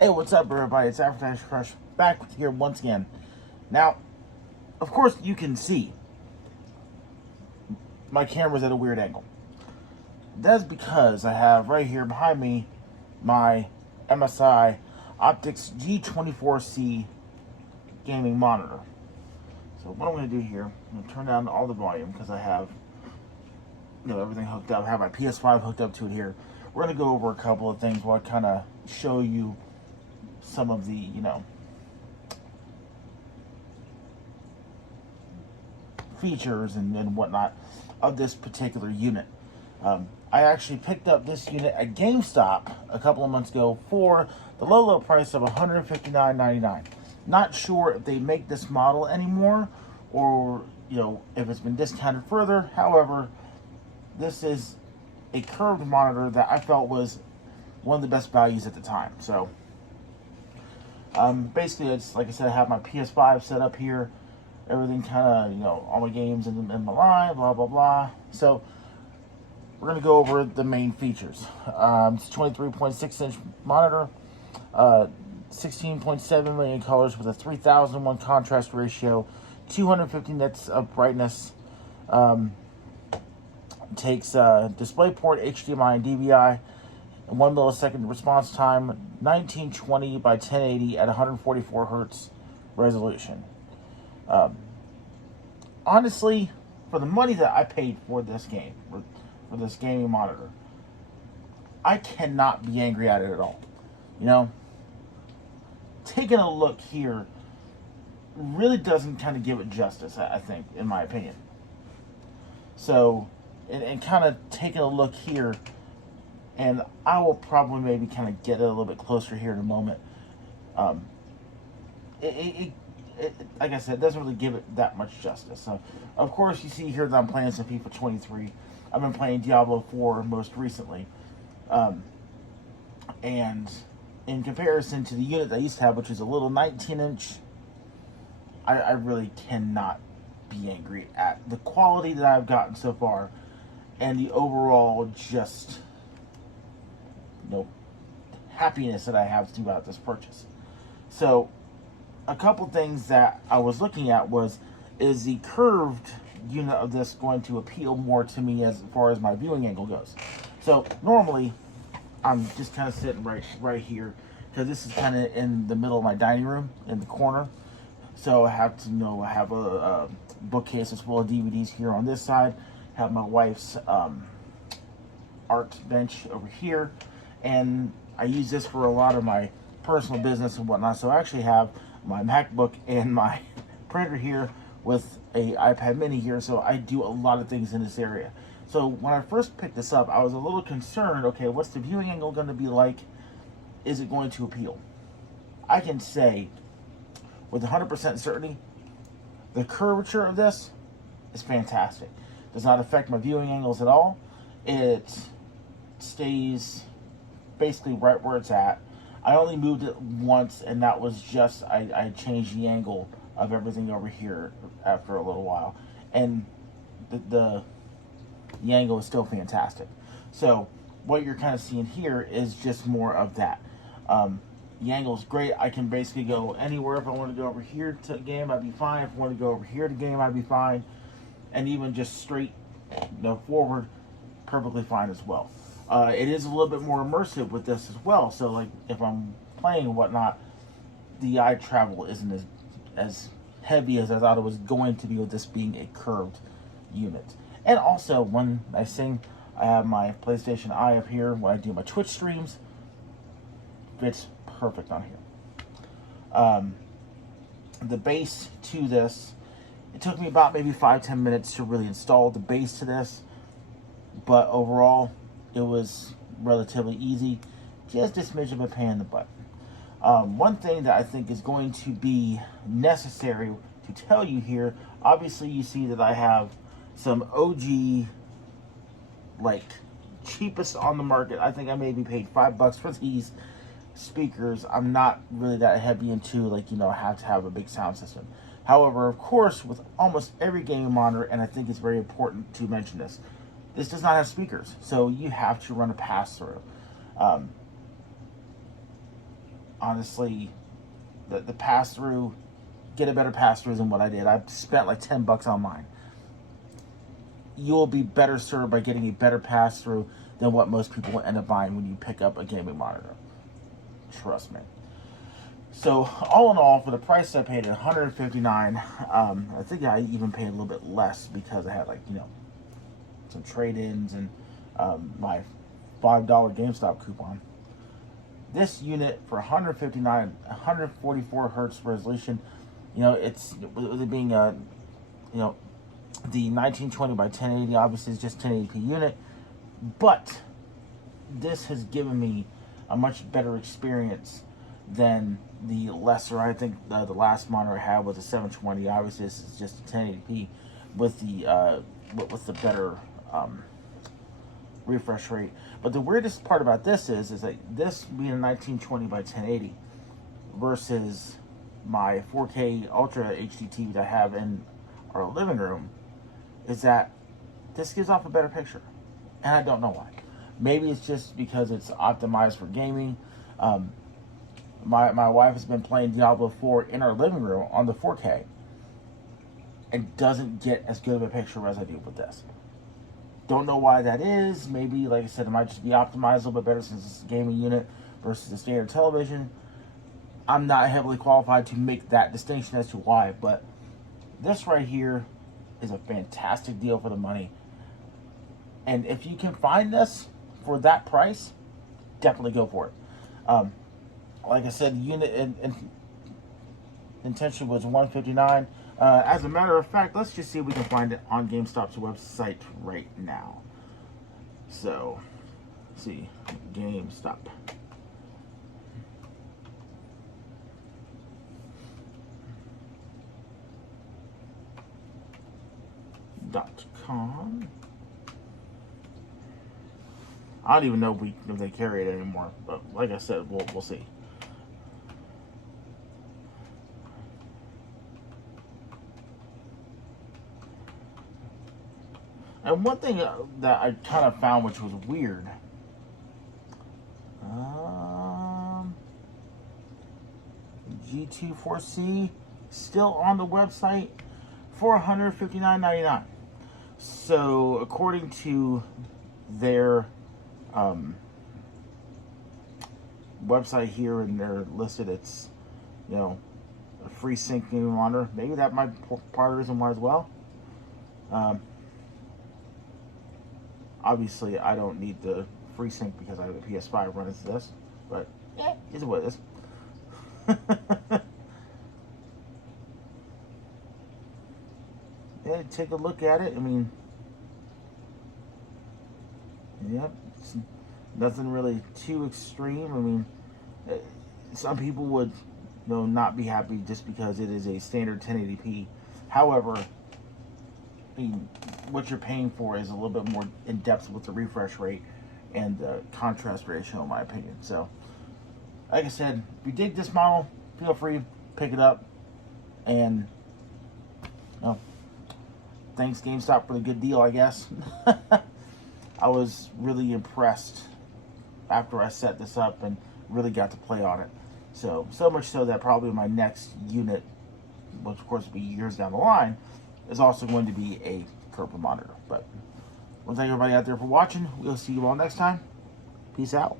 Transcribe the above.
Hey, what's up, everybody? It's Advertising Crush back here once again. Now, of course, you can see my camera's at a weird angle. That's because I have right here behind me my MSI Optix G24C gaming monitor. So what I'm going to do here, I'm going to turn down all the volume because I have everything hooked up. I have my PS5 hooked up to it here. We're going to go over a couple of things while I kind of show you some of the features and whatnot of this particular unit. I actually picked up this unit at GameStop a couple of months ago for the low price of $159.99. Not sure if they make this model anymore or if it's been discounted further. However, this is a curved monitor that I felt was one of the best values at the time. So basically, it's like I said, I have my PS5 set up here. Everything kind of, all my games in my line, blah, blah, blah. So we're going to go over the main features. It's a 23.6-inch monitor, 16.7 million colors with a 3001 contrast ratio, 250 nits of brightness. Takes DisplayPort, HDMI, and DVI. 1 millisecond response time, 1920 by 1080 at 144 hertz resolution. Honestly, for the money that I paid for this game, for this gaming monitor, I cannot be angry at it at all. Taking a look here really doesn't kind of give it justice, I think, in my opinion. So, and kind of taking a look here, and I will probably maybe kind of get it a little bit closer here in a moment. Like I said, it doesn't really give it that much justice. So, of course, you see here that I'm playing some FIFA 23. I've been playing Diablo 4 most recently. And in comparison to the unit that I used to have, which is a little 19-inch, I really cannot be angry at the quality that I've gotten so far and the overall just happiness that I have throughout this purchase. So a couple things that I was looking at is the curved unit of this going to appeal more to me as far as my viewing angle goes. So normally I'm just kind of sitting right here because this is kind of in the middle of my dining room in the corner. So I have to I have a bookcase that's full of DVDs here on this side. Have my wife's art bench over here, and I use this for a lot of my personal business and whatnot. So I actually have my MacBook and my printer here with a iPad mini here. So I do a lot of things in this area. So when I first picked this up, I was a little concerned. Okay, what's the viewing angle going to be like? Is it going to appeal? I can say with 100% certainty, the curvature of this is fantastic. Does not affect my viewing angles at all. It stays basically right where it's at. I only moved it once, and that was just I changed the angle of everything over here after a little while, and the angle is still fantastic. So what you're kind of seeing here is just more of that. The angle is great. I can basically go anywhere. If I want to go over here to game, I'd be fine. If I want to go over here to game, I'd be fine. And even just straight forward, perfectly fine as well. It is a little bit more immersive with this as well. So like if I'm playing and whatnot, the eye travel isn't as heavy as I thought it was going to be with this being a curved unit. And also, one nice thing, I have my PlayStation Eye up here when I do my Twitch streams. Fits perfect on here. The base to this, it took me about maybe 5-10 minutes to really install the base to this, but overall it was relatively easy, just a smidge of a pain in the butt. One thing that I think is going to be necessary to tell you here, obviously you see that I have some OG, like cheapest on the market. I think I maybe paid $5 for these speakers. I'm not really that heavy into have to have a big sound system. However, of course, with almost every gaming monitor, and I think it's very important to mention this does not have speakers, so you have to run a pass-through. honestly, the pass-through, get a better pass-through than what I did. I spent like $10 on mine. You'll be better served by getting a better pass-through than what most people will end up buying when you pick up a gaming monitor. Trust me. So all in all, for the price I paid at $159, I think I even paid a little bit less because I had, like, you know, some trade-ins and my $5 GameStop coupon. This unit for $159, 144 hertz resolution, you know, it's with it being a, you know, the 1920 by 1080 obviously is just 1080p unit, but this has given me a much better experience than the lesser. I think the last monitor I had was a 720. Obviously, this is just 1080p with the better refresh rate. But the weirdest part about this is that this being a 1920 by 1080 versus my 4K Ultra HD TV that I have in our living room is that this gives off a better picture, and I don't know why. Maybe it's just because it's optimized for gaming. My wife has been playing Diablo 4 in our living room on the 4K and doesn't get as good of a picture as I do with this. Don't know why that is. Maybe, like I said, it might just be optimized a little bit better since it's a gaming unit versus a standard television. I'm not heavily qualified to make that distinction as to why, but this right here is a fantastic deal for the money. And if you can find this for that price, definitely go for it. Like I said, the unit intention was $159. As a matter of fact, let's just see if we can find it on GameStop's website right now. So, let's see, GameStop. .com. I don't even know if they carry it anymore, but like I said, we'll see. And one thing that I kind of found, which was weird, G24C still on the website for $159.99. So according to their website here, and they're listed, it's, you know, a free sync gaming monitor. Maybe that might be part of the reason why as well. Obviously, I don't need the free sync because I have a PS5 running to this, but yeah, it's what it is. Yeah, take a look at it. I mean, yep, it's nothing really too extreme. I mean, some people would, you know, not be happy just because it is a standard 1080p. However, I mean, what you're paying for is a little bit more in depth with the refresh rate and the contrast ratio, in my opinion. So, like I said, if you dig this model, feel free, pick it up. And, you know, thanks GameStop for the good deal, I guess. I was really impressed after I set this up and really got to play on it. So much so that probably my next unit, which of course will be years down the line, is also going to be a purple monitor. But I want to thank everybody out there for watching. We'll see you all next time. Peace out.